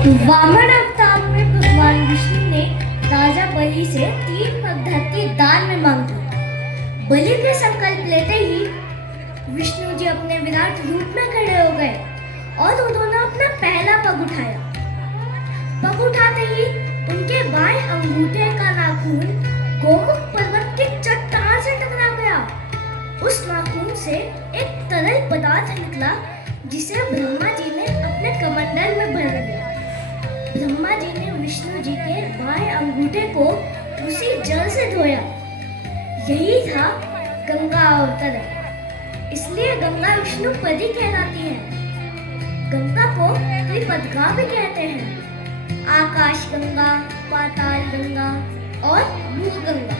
वामन अवतार में भगवान विष्णु ने राजा बलि से 3 पग धरती दान में मांगी। बलि के संकल्प लेते ही विष्णु जी अपने विराट रूप में खड़े हो गए और उन्होंने अपना पहला पग उठाया। पग उठाते ही उनके बाएं अंगूठे का नाखून गोमुख पर्वत की चट्टान से टकरा गया। उस नाखून से एक तरल पदार्थ निकला जिसे ब्रह्मा जी ने अपने कमंडल में भर दिया। ब्रह्मा जी ने विष्णु जी के बाएं अंगूठे को उसी जल से धोया। यही था गंगा अवतरण। इसलिए गंगा विष्णु पदी कहलाती है। गंगा को त्रिपदगा भी कहते हैं। आकाश गंगा, पाताल गंगा और भू गंगा।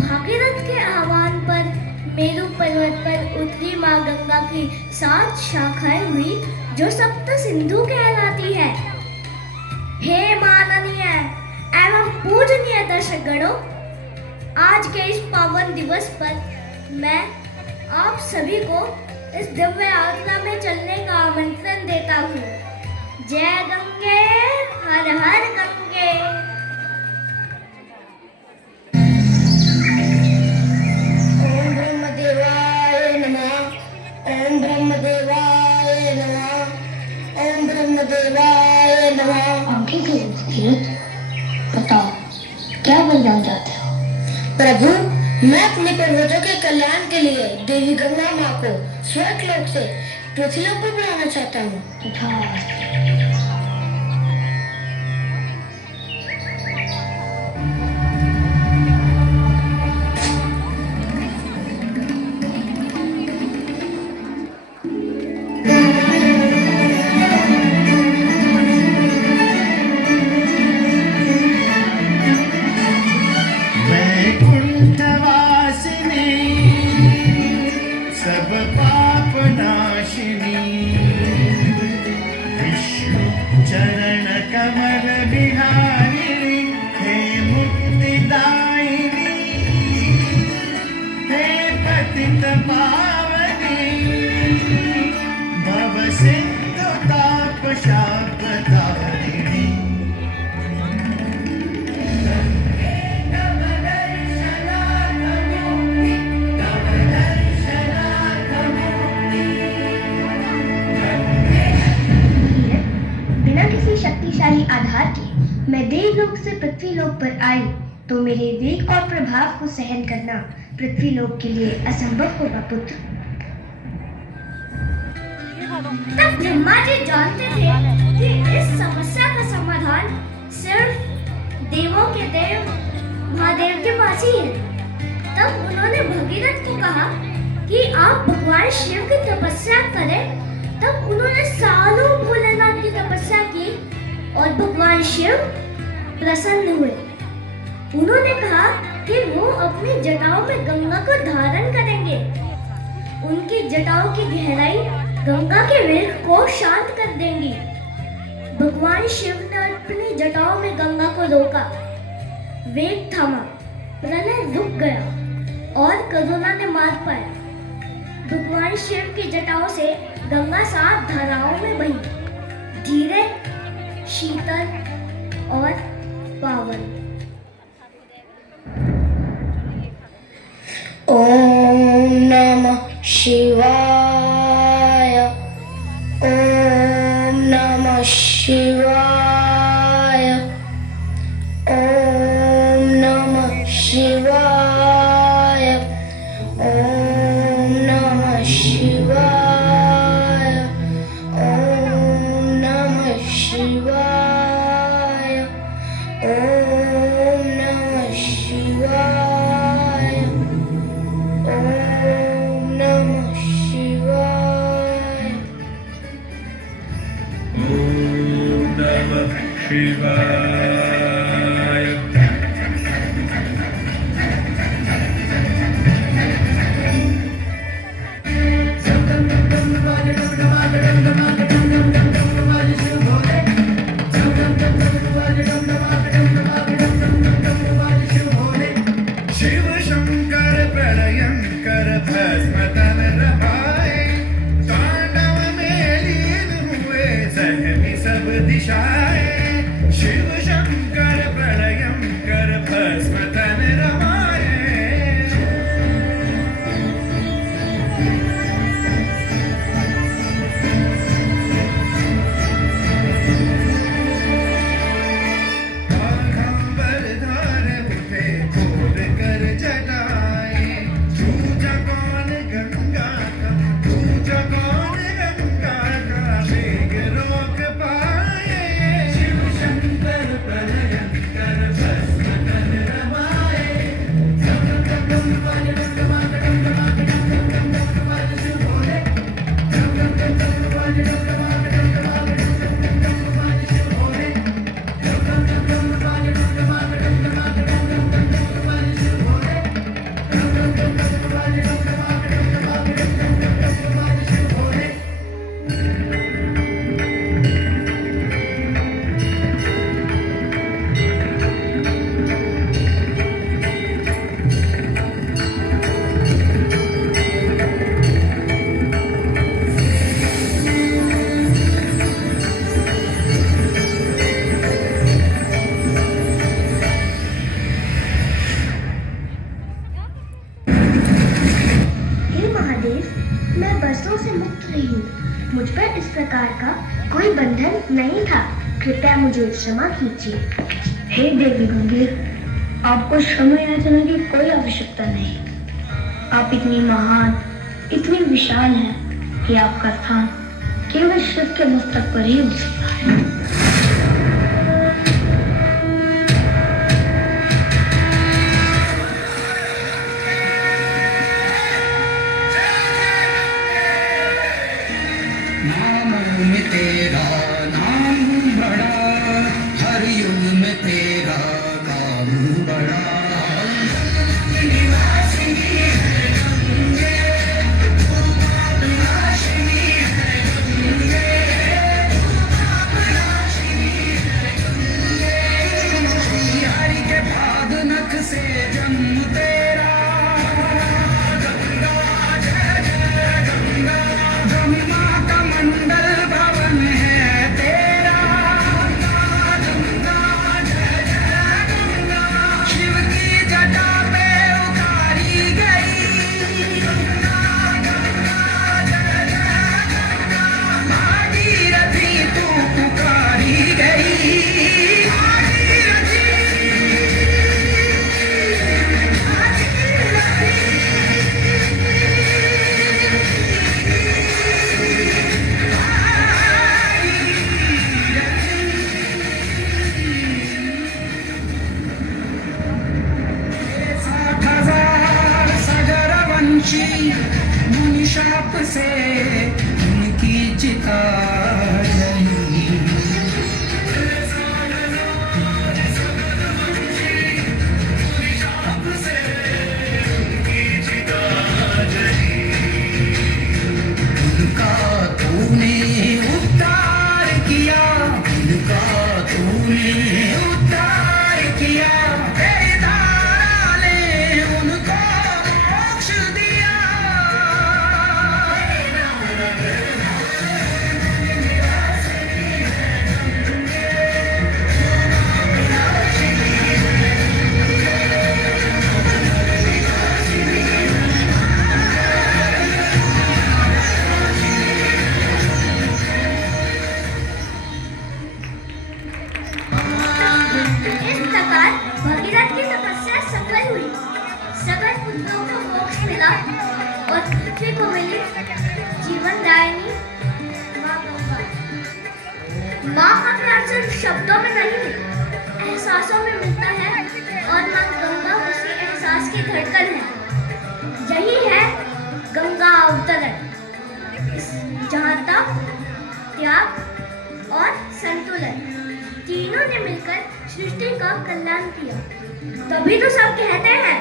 भागीरथ के आह्वान पर मेरु पर्वत पर उतरी माँ गंगा की 7 शाखाएं हुई जो सप्त सिंधु कहलाती है। हे माननीय एवं पूजनीय दर्शकगणों, आज के इस पावन दिवस पर मैं आप सभी को इस दिव्य यात्रा में चलने का आमंत्रण देता हूँ। जय गंगे, हर हर गंगे। ओम ब्रह्मदेवाय नमः। ओम ब्रह्मदेवाय नमः। ओम ब्रह्मदेवाय नमः। आंखें क्यों तीरथ, बताओ क्या बलिदान चाहते हो? प्रभु, मैं अपने पर्वतों के कल्याण के लिए देवी गंगा माँ को स्वर्गलोक से पृथ्वीलोक पर बुलाना चाहता हूँ। तथास्तु। सब पाप नाशिनी, विष्णु चरण कमल बिहारिणी, हे मुक्तिदायिनी, हे पतित पावनी, भव सिंधु ताप शाप तारिणी। शक्तिशाली आधार के मैं देवलोक से पृथ्वीलोक पर आई तो मेरे वेग और प्रभाव को सहन करना पृथ्वीलोक के लिए असंभव होगा पुत्र। तब ब्रह्मा जी जानते थे कि इस समस्या का समाधान सिर्फ देवों के देव महादेव के पास ही है। तब उन्होंने भगीरथ को कहा कि आप भगवान शिव की तपस्या करें। तब उन्होंने सालों भोलेनाथ की तपस्या की और भगवान शिव प्रसन्न हुए। उन्होंने कहा कि वो अपनी जटाओं में गंगा को धारण करेंगे। उनकी जटाओं की गहराई गंगा के वेग को शांत कर देंगी। भगवान शिव ने अपनी जटाओं में गंगा को रोका, वेग थमा, प्रलय रुक गया और करुणा ने मार पाया। भगवान शिव की जटाओं से गंगा 7 धाराओं में बही, धीरे, शीतल और पावन। ओम नमः शिवाय। ओम नमः शिवाय। ओम नमः शिवाय। ओम नमः शिवाय। ओम नमः शिवाय। ओम नमः शिवाय। ओम नमः शिवाय। ओम नमः शिवाय। शिव शंकर प्रलयंकर भस्म तन रहाए, तांडव में लीन हुए सहमी सब दिशाएं, शिव शंकर प्रलयंकर भस्म तन रमाए। बाघांबर धार उठे खोद कर जटाए, पूजा कौन गंगा का, पूजा कौन गंगा का, वेग रोक पाए। शिव शंकर प्रलयंकर भस्म तन रमाए। हे महादेव, मैं बरसों से मुक्त रही हूँ। मुझ पर इस प्रकार का कोई बंधन नहीं था। कृपया मुझे क्षमा कीजिए। हे देवी गंगे, आपको क्षमा याचना की कोई आवश्यकता नहीं। आप इतनी महान, इतनी विशाल हैं कि आपका स्थान केवल शिव के मस्तक पर ही हो सकता है। नाम में तेरा नाम बड़ा, हर युग में तेरा काम बड़ा। हरि के भाग नख से जन्म तेरा, गंगा का मंडल भवन है तेरा। शिव की जटा पे उतारी गई, भागीरथी तू पुकारी गई। मुनि शाप से उनकी चिता जली। उनका तूने उद्धार किया, उनका तूने उद्धार किया। तेरे दारा ने उनको मोक्ष दिया। इस प्रकार भगीरथ की तपस्या सफल हुई। सकल पुत्रों को मोक्ष मिला और पृथ्वी को मिली जीवनदायिनी माँ गंगा। माँ का प्यार सिर्फ शब्दों में नहीं, एहसासों में मिलता है और माँ गंगा उसी एहसास की धड़कन है। यही है गंगा अवतरण, जहाँ तप, त्याग और संतुलन तीनों ने मिलकर सृष्टि का कल्याण किया। तभी तो सब कहते हैं